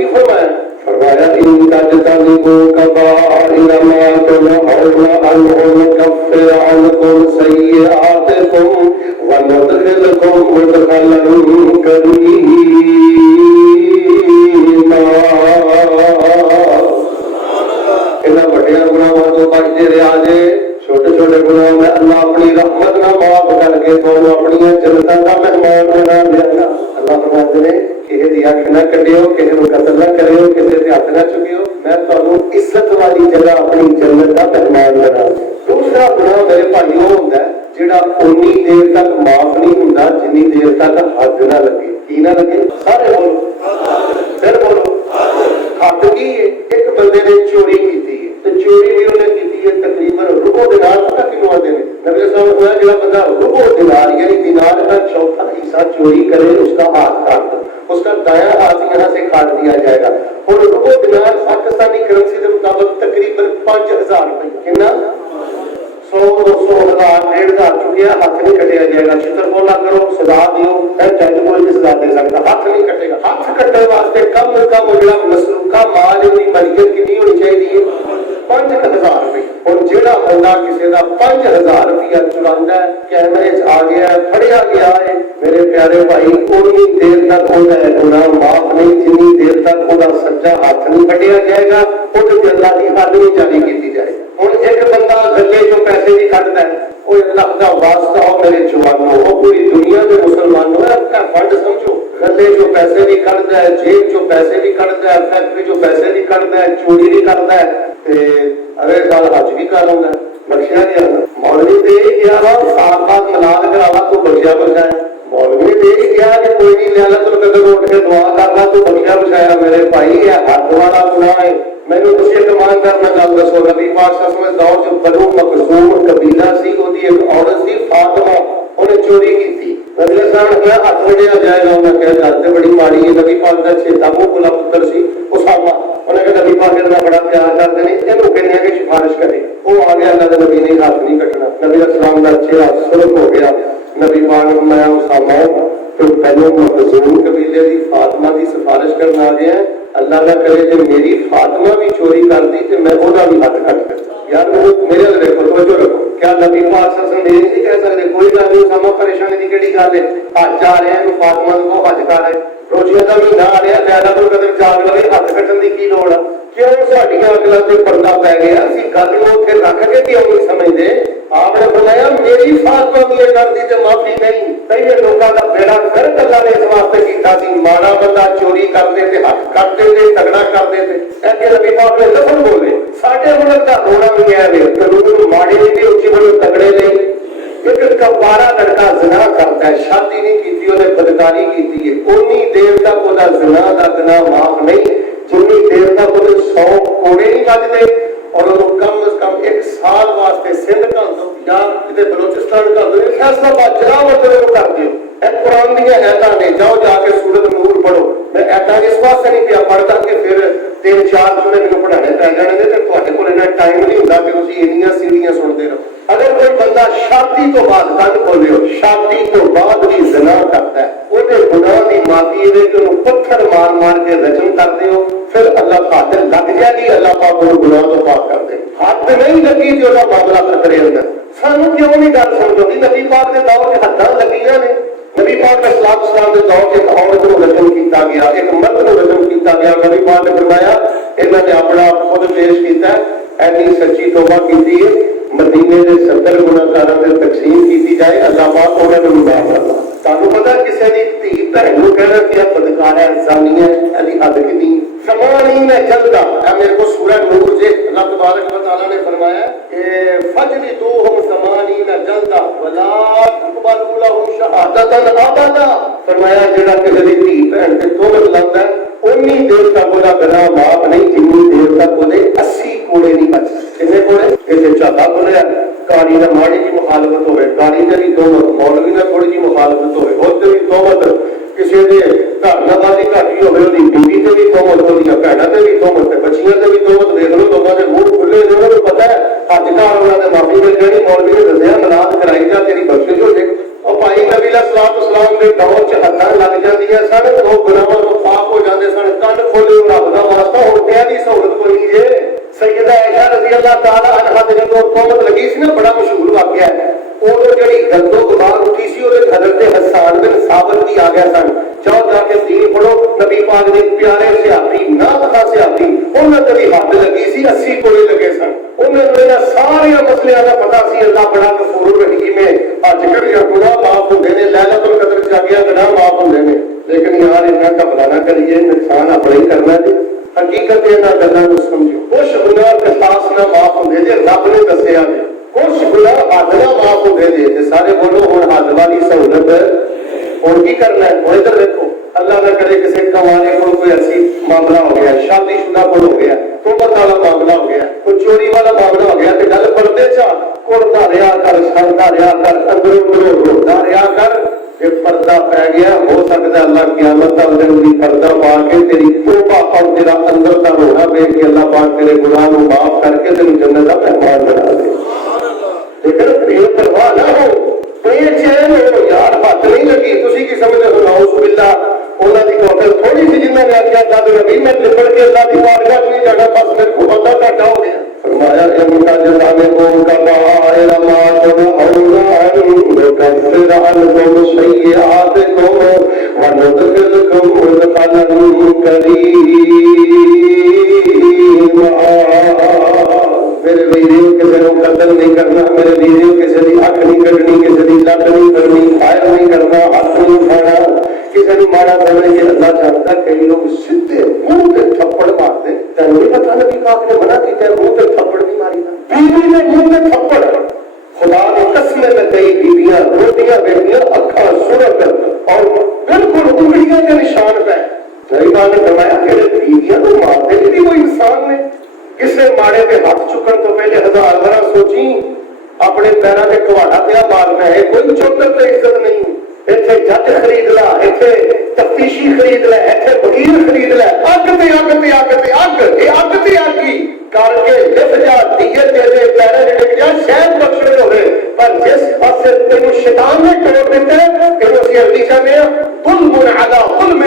کی فرمایا؟ فرمایا ان تجتنبوا کبائر ما تنهون عنه نكفر عنكم سیئاتکم وندخلکم مدخلا کریما۔ انہاں وڈیاں گناہاں تو بچتے رہا جے، چھوٹے چھوٹے گناہ میں اللہ اپنی رحمت نہ معاف کر کے تمہیں اپنی جنتاں کا مہمان بنا دے گا۔ اللہ فرماتے ہیں کسی دی اکھ نہ کڈیو، کسی کو قتل نہ کریو، کسی تے ہاتھ نہ چکیو، میں تمہیں عزت والی جگہ اپنی جنت کا مہمان بنا دوں۔ دوسرا گناہ میرے بھائیو ہوندا ہے جڑا اونی دیر تک معاف نہیں ہوندا جنی دیر تک حد نہ لگے۔ کی نہ لگے؟ سارے بولو، پھر بولو۔ حد کی ایک بندے نے چوری کی تو چوری بھی انہیں کی ہے تقریباً ربع دینار، پتہ کیوں آتے ہیں؟ نبی صلی اللہ علیہ وسلم جڑا بندہ ربع دینار یعنی دینار کا چوتھا حصہ چوری کرے اس کا ہاتھ کاٹ دو، اس کا دایاں ہاتھ یہاں سے کاٹ دیا جائے گا۔ اور ربع دینار پاکستانی کرنسی کے مطابق تقریباً 5000 روپے، کتنا؟ 100 200 1000 1500 چکیا، ہاتھ نہیں کٹیا جائے گا۔ چتر بولا کرو، سزا دیو، جج کوئی بھی سزا دے سکتا، ہاتھ نہیں کٹے گا۔ ہاتھ کٹنے واسطے کم از کم جڑا مسروقہ مال کی ملکیت کتنی ہونی چاہیے؟ 5000 روپے۔ اور جڑا بندہ کسی کا 5000 روپیہ چراندا ہے، کیمرے آ گیا ہے، پھڑیا گیا ہے، میرے پیارے بھائی اونی دیر تک ہوتا ہے گناہ معاف نہیں جنی دیر تک وہ سچا ہاتھ نہیں کٹیا جائے گا، وہ اللہ کی حد نہیں جاری کی جائے۔ ہوں ایک بندہ گلے جو پیسے بھی کھڑتا ہے، وہ اللہ کا واسطہ ہو میرے جوانوں، وہ پوری دنیا کے مسلمانوں ہے کا فنڈ سمجھو، گلے جو پیسے بھی کھڑتا ہے، جیب جو پیسے بھی کھڑتا ہے، فیکٹری جو پیسے بھی کھڑتا ہے، چوری بھی کرتا ہے، اگلے سال حج بھی کر لوں گا، بخشیا گیا۔ مولوی دے کیا صاحب ملاد کراوا تو بخشیا بچایا، مولوی دے کیا کہ کوئی نہیں لعنت القدر اٹھ کے دعا کرنا تو بخشیا بچایا۔ میرے بھائی یہ حد والا گناہ ہے۔ میں نے کچھ ایمان کرنا گل دسو، نبی پاک صلی اللہ علیہ وسلم دور جو بنو مخزوم قبیلہ سی، وہ ایک عورت سی فاطمہ، انہیں چوری کی تھی۔ نبی صلی اللہ علیہ وسلم نے ہاتھ وڈیا جائے گا، انہیں کہا جاتے بڑی ماڑی ہے۔ نبی پاک کا چھیتا منہ بلا پتر سی اسامہ، انہیں کہا نبی پاک اتنا بڑا پیار کرتے ہیں، یہ لوگ کہنے کہ سفارش کرے۔ وہ آ گیا، اللہ کے نبی نے ہاتھ نہیں کٹنا۔ نبی علیہ السلام کا چہرہ سرخ ہو گیا۔ نبی پاک نے فرمایا اسامہ تو بنو مخزوم قبیلے کی فاطمہ کی سفارش کرنا آ گیا ہے، اللہ نہ کرے کہ میری فاطمہ بھی چوری کر دی تو میں وہاں بھی ہاتھ کٹ کر۔ یار میرے دیکھو توجہ رکھو، کیا نبی پاک صلی اللہ علیہ وسلم یہ نہیں کہہ سکتے کوئی گل نہیں اسامہ پریشانی کی کہڑی گل ہے، حج آ رہے ہیں فاطمہ کو حج کر رہے، روزیاں کا مہینہ آ رہا، لعنت القدر جاگ لگے، ہاتھ کٹن کی کی لوڑ ہے؟ کیوں ساڈیاں اکلاں تے پردہ پی گیا؟ اسی گل نوں اوتھے رکھ کے کیوں نہیں سمجھدے؟ آپ نے فرمایا میری فاطمہ بھی یہ کر دی تے معافی نہیں۔ پہلے لوکاں دا بیڑا گرک اللہ نے اس واسطے کیتا سی، ماڑا بندہ چوری کرتے تے ہاتھ کٹتے تے تگڑا کرتے تے ایسے نبی پاک نے لفظ بولے۔ ساڈے ملک دا رونا بھی ہے قانون ماڑے بھی اچھی بڑے تگڑے نہیں۔ ایک کفارہ لڑکا زنا کرتا ہے، شادی نہیں کی، انہیں بدکاری کی ہے، اونی دیر تک وہ زنا کا گناہ معاف نہیں جنی دیر تک وہ 100 کوڑے نہیں بجتے، اور انہوں کم از کم 1 سال واسطے سندھ کر دو یا بلوچستان کر دو، یہ فیصلہ بات جناب کر دیو۔ قرآن دیا ایتاں نے، جاؤ جا کے سورت نور پڑھو۔ میں ایتاں اس واسطے نہیں پیا پڑھتا کہ پھر 3-4 جملے میرے پڑھانے پی جانے دے تے تواڈے کول اتنا ٹائم نہیں ہوندا کہ تسی انیاں سیڑھیاں سنتے رہو۔ اگر کوئی بندہ شادی تو بعد کن کھولو، شادی تو بعد بھی زنا کرتا ہے، وہ گناہ کی معافی ہے کہ انہوں پتھر مار مار کے رجم کر دیو، پھر اللہ پاک لگ جائے گی، اللہ پاک انہوں گناہ تو پاک کر دے۔ حد نہیں لگی جو انہوں معاملہ کر کرے اندر۔ سانو کیوں نہیں گل سمجھو؟ نبی پاک کے دور کے حداں لگیاں نے۔ نبی پاک علیہ السلام کے دور کے ایک عورت کو رجم کیتا گیا، ایک مرد کو رجم کیتا گیا۔ نبی پاک نے فرمایا انہوں نے اپنا خود پیش کیتا ہے، ایسی سچی توبہ کیتی ہے، مدینے کے 70 گناہگاراں تے تقسیم کیتی جائے، اللہ پاک انہاں نوں معاف کرے۔ تانوں پتہ کسے دی دھی بہن نوں کہنا کہ بدکار ہے، زانی ہے، ایسی حد کتنی سمانین جلدا۔ میرے کو سورہ نور سے اللہ تبارک و تعالی نے فرمایا کہ فجلدوہم ثمانین جلدا ولا تقبلوا لهم شہادۃ ابدا۔ فرمایا جڑا کسے دی دھی بہن تے تہمت لگدا ہے اونی دیر تک وہ گناہ معاف نہیں جنی دیر تک وہ 80 کوڑے نہیں بچ۔ کتنے کوڑے؟ یہ چاہتا بولے کاری نہ ماڑی کی مخالفت ہوئے، کاری نے بھی تہمت، مولوی نے تھوڑی جی مخالفت ہوئے، ہوتے بھی تہمت، کسی دے گھر نبازی گھٹی ہوئے، وہ بیوی سے بھی تہمت، وہ بھینوں سے بھی تہمت، بچیاں سے بھی تہمت۔ دیکھ لو لوگوں کے منہ کھلے نے، انہوں نے پتا ہے حج کار انہوں نے معافی مل جانی، مولوی نے دسیا ملاد کرائی جا تیری بخشش ہو جائے۔ اور بھائی نبی علیہ السلام کے دور چ حداں لگ جاتی ہیں سن، لوگ گناہوں تو پاک ہو جاتے سن، کن کھولے نبی پاک دے پیارے صحابی ناخا صحابی انہاں تے بھی حد لگی سی 80 کوڑے لگے سن انہاں نوں سارے مسئلے دا پتہ سی اللہ بڑا غفور رحیم ہے اج کر یا گناہ معاف ہوندے نے ليلۃ القدر چ گیا گناہ معاف ہوندے نے لیکن یار انہاں کا نہ کریے نقصان اپنے ہی کرنا ہے حقیقت انہاں گلاں نوں سمجھو کچھ گناہ قصاص نہ معاف ہوندے جے رب نے دسیا ہے کچھ گناہ حد نہ معاف ہوندے جے سارے بولو ہن حد والی سہولت اور کی کرنا ہے وہ ادھر دیکھو اللہ نہ کرے کسی کمانے کو کوئی ایسی معاملہ ہو گیا شادی شدہ کو ہو گیا توبت والا معاملہ ہو گیا کوئی چوری والا معاملہ ہو گیا تو گل پردے چا کوڑتا رہا کر سڑتا رہا کر اندروں روتا رہا کر یہ پردہ پہ گیا ہو سکتا ہے اللہ قیامت تک دن کی پردہ پا کے تیری توبہ اور تیرا اندر کا رونا دیکھ کے اللہ پاک تیرے گناہ کو معاف کر کے تیری جنت کا مہمان بنا دے لیکن بے پرواہ نہ ہو بے چین ہو یار ہاتھ نہیں لگی تسی کی سمجھتے ہو نعوذ باللہ اللہ کی قوت تھوڑی سی جنہوں نے آخیا جب نبی میں لپڑ کے اللہ کی بارگاہ نہیں جانا بس میرے کو بندہ گھاٹا ہو گیا فرمایا ان کا جزانے کو ان کا باہر ما تنهون عنه نكفر عنكم سيئاتكم وندخلكم مدخلا كريما میرے ویڈیو کسی کو قتل نہیں کرنا میرے ویڈیو کسی کی حق نہیں کرنی کسی کی لت نہیں کرنی فائر نہیں کرنا ہاتھ نہیں اٹھانا کسی نے مارا سمجھ کے اللہ چاہتا کئی لوگ سیدھے منہ پہ تھپڑ مارتے تینوں نہیں پتا نبی پاک نے منع کی ہے منہ پہ تھپڑ نہیں ماری بیوی نے منہ پہ تھپڑ خدا نے قسمیں میں کئی بیویاں روٹیاں بیٹیاں اکھاں سرخ اور بالکل انگلیاں کے نشان پہ نبی پاک نے فرمایا کہ بیویاں تو مارتے بھی کوئی انسان نے کسے ماڑے پہ ہاتھ چکن تو پہلے ہزار ذرا سوچی اپنے پیروں کے کواڑا پیا مارنا ہے کوئی چوکر تو عزت نہیں ایتھے جج خرید لا ایتھے تفتیشی خرید لے ایتھے وکیل خرید لے اگ تے اگ تے اگ تے اگ یہ اگ تے اگی کر کے لکھ جا دیت دے دے پیرے ڈگ جا شہد بخشے ہوئے پر جس پاسے تینوں شیطان نے توڑ دیتے کہ اسی عربی چاہتے ہیں ظلم علی ظلم